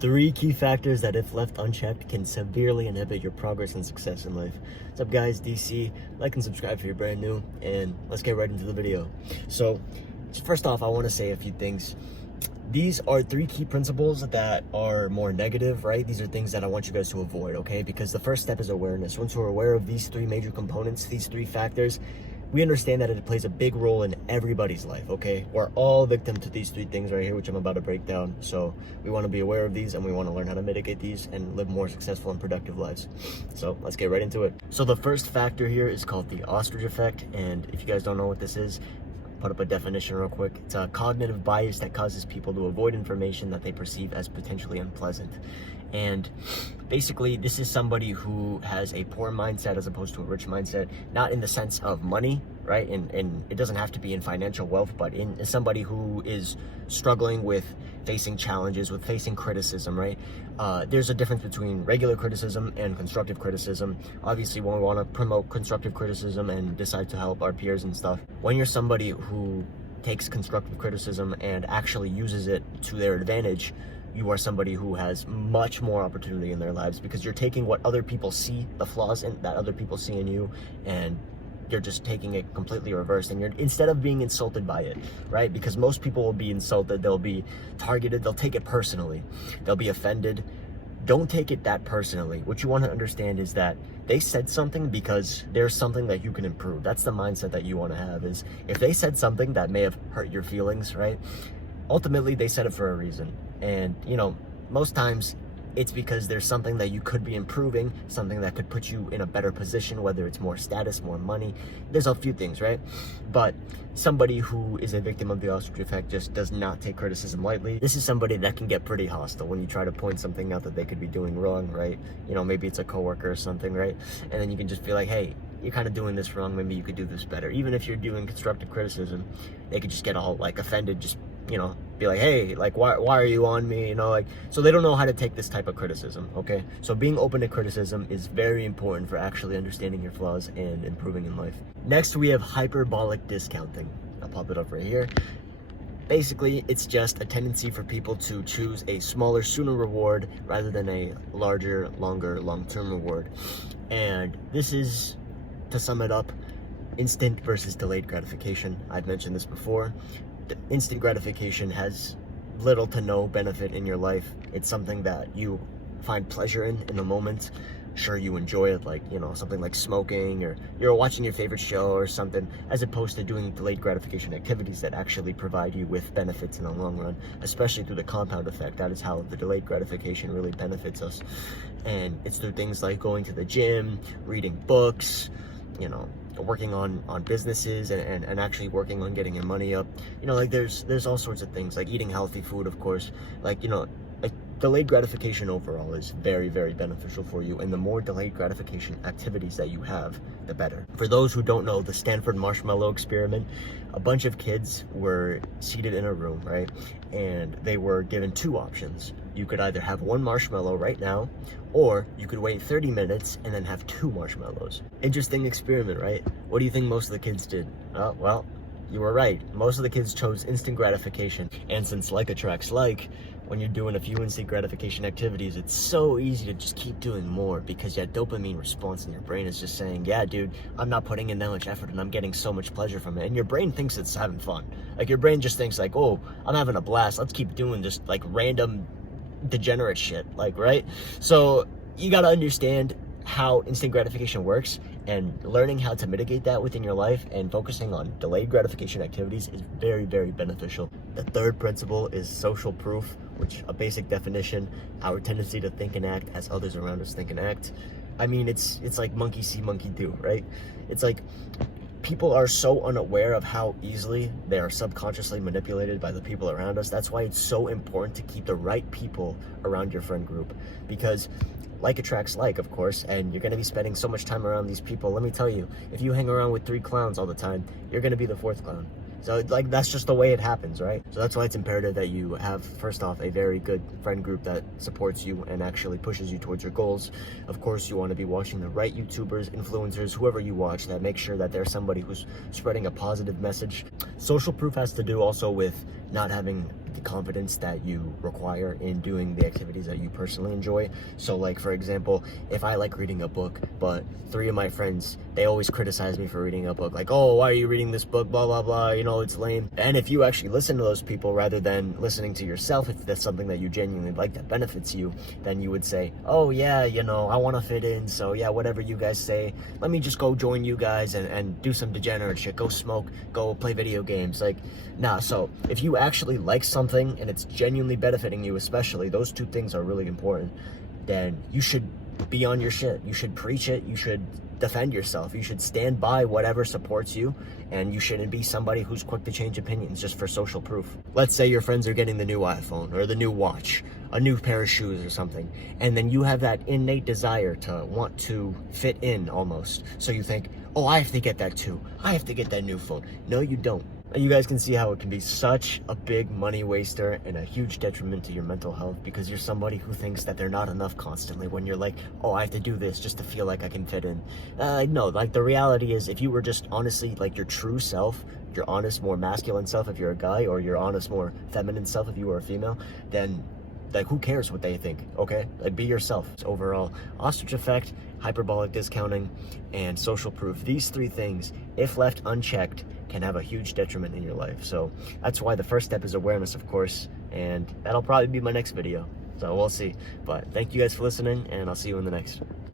3 key factors that, if left unchecked, can severely inhibit your progress and success in life. What's up, guys? DC. Like and subscribe if you're brand new, and let's get right into the video. So, first off, I want to say a few things. These are 3 key principles that are more negative, right? These are things that I want you guys to avoid, okay? Because the first step is awareness. Once we're aware of these 3 major components, these 3 factors, we understand that it plays a big role in everybody's life, okay? We're all victim to these 3 things right here, which I'm about to break down. So we want to be aware of these, and we want to learn how to mitigate these and live more successful and productive lives. So let's get right into it. So the first factor here is called the Ostrich Effect. And if you guys don't know what this is, put up a definition real quick. It's a cognitive bias that causes people to avoid information that they perceive as potentially unpleasant. And basically, this is somebody who has a poor mindset as opposed to a rich mindset, not in the sense of money, right? And it doesn't have to be in financial wealth, but in somebody who is struggling with facing challenges, with facing criticism, right? There's a difference between regular criticism and constructive criticism. Obviously, when we want to promote constructive criticism and decide to help our peers and stuff, when you're somebody who takes constructive criticism and actually uses it to their advantage, you are somebody who has much more opportunity in their lives, because you're taking what other people see, the flaws that other people see in you, and you're just taking it completely reversed. And you're, instead of being insulted by it, right? Because most people will be insulted, they'll be targeted, they'll take it personally, they'll be offended. Don't take it that personally. What you want to understand is that they said something because there's something that you can improve. That's the mindset that you want to have. Is if they said something that may have hurt your feelings, right? Ultimately, they said it for a reason. And, you know, most times it's because there's something that you could be improving, something that could put you in a better position, whether it's more status, more money. There's a few things, right? But somebody who is a victim of the Ostrich Effect just does not take criticism lightly. This is somebody that can get pretty hostile when you try to point something out that they could be doing wrong, right? You know, maybe it's a coworker or something, right? And then you can just be like, hey, you're kind of doing this wrong, maybe you could do this better. Even if you're doing constructive criticism, they could just get all like offended, just, you know, be like, hey, like, why are you on me, you know, like, so they don't know how to take this type of criticism, okay? So being open to criticism is very important for actually understanding your flaws and improving in life. Next, we have hyperbolic discounting. I'll pop it up right here. Basically, it's just a tendency for people to choose a smaller, sooner reward rather than a larger, longer, long-term reward. And this is, to sum it up, instant versus delayed gratification. I've mentioned this before. Instant gratification has little to no benefit in your life. It's something that you find pleasure in the moment. Sure, you enjoy it, like, you know, something like smoking, or you're watching your favorite show or something, as opposed to doing delayed gratification activities that actually provide you with benefits in the long run, especially through the compound effect. That is how the delayed gratification really benefits us. And it's through things like going to the gym, reading books, you know, working on businesses, and actually working on getting your money up. You know, like there's all sorts of things, like eating healthy food, of course. Like, you know, like delayed gratification overall is very, very beneficial for you. And the more delayed gratification activities that you have, the better. For those who don't know the Stanford marshmallow experiment, a bunch of kids were seated in a room, right? And they were given 2 options. You could either have 1 marshmallow right now, or you could wait 30 minutes and then have 2 marshmallows. Interesting experiment, right? What do you think most of the kids did? Oh, well, you were right. Most of the kids chose instant gratification. And since like attracts like, when you're doing a few instant gratification activities, it's so easy to just keep doing more, because that dopamine response in your brain is just saying, yeah, dude, I'm not putting in that much effort and I'm getting so much pleasure from it. And your brain thinks it's having fun. Like, your brain just thinks like, oh, I'm having a blast. Let's keep doing just like random degenerate shit, like, right? So you got to understand how instant gratification works, and learning how to mitigate that within your life and focusing on delayed gratification activities is very, very beneficial. The third principle is social proof, which, a basic definition, our tendency to think and act as others around us think and act. I mean, it's like monkey see, monkey do, right? It's like people are so unaware of how easily they are subconsciously manipulated by the people around us. That's why it's so important to keep the right people around your friend group, because like attracts like, of course, and you're going to be spending so much time around these people. Let me tell you, if you hang around with 3 clowns all the time, you're going to be the 4th clown. So, like, that's just the way it happens, right? So that's why it's imperative that you have, first off, a very good friend group that supports you and actually pushes you towards your goals. Of course, you want to be watching the right YouTubers, influencers, whoever you watch, that make sure that they're somebody who's spreading a positive message. Social proof has to do also with not having the confidence that you require in doing the activities that you personally enjoy. So like, for example, if I like reading a book, but 3 of my friends, they always criticize me for reading a book, like, oh, why are you reading this book, blah blah blah, you know, it's lame. And if you actually listen to those people rather than listening to yourself, if that's something that you genuinely like that benefits you, then you would say, oh yeah, you know, I want to fit in, so yeah, whatever you guys say, let me just go join you guys and do some degenerate shit, go smoke, go play video games. Like, nah. So if you actually like something and it's genuinely benefiting you, especially those 2 things are really important, then you should be on your shit. You should preach it. You should defend yourself. You should stand by whatever supports you, and you shouldn't be somebody who's quick to change opinions just for social proof. Let's say your friends are getting the new iPhone or the new watch, a new pair of shoes or something, and then you have that innate desire to want to fit in almost. So you think, oh, I have to get that too. I have to get that new phone. No, you don't. And you guys can see how it can be such a big money waster and a huge detriment to your mental health, because you're somebody who thinks that they're not enough constantly when you're like, oh, I have to do this just to feel like I can fit in. No, like the reality is, if you were just honestly like your true self, your honest, more masculine self if you're a guy, or your honest, more feminine self if you were a female, then like, who cares what they think, okay? Like, be yourself. So overall, Ostrich Effect, hyperbolic discounting, and social proof. These 3 things, if left unchecked, can have a huge detriment in your life. So that's why the first step is awareness, of course, and that'll probably be my next video. So we'll see. But thank you guys for listening, and I'll see you in the next.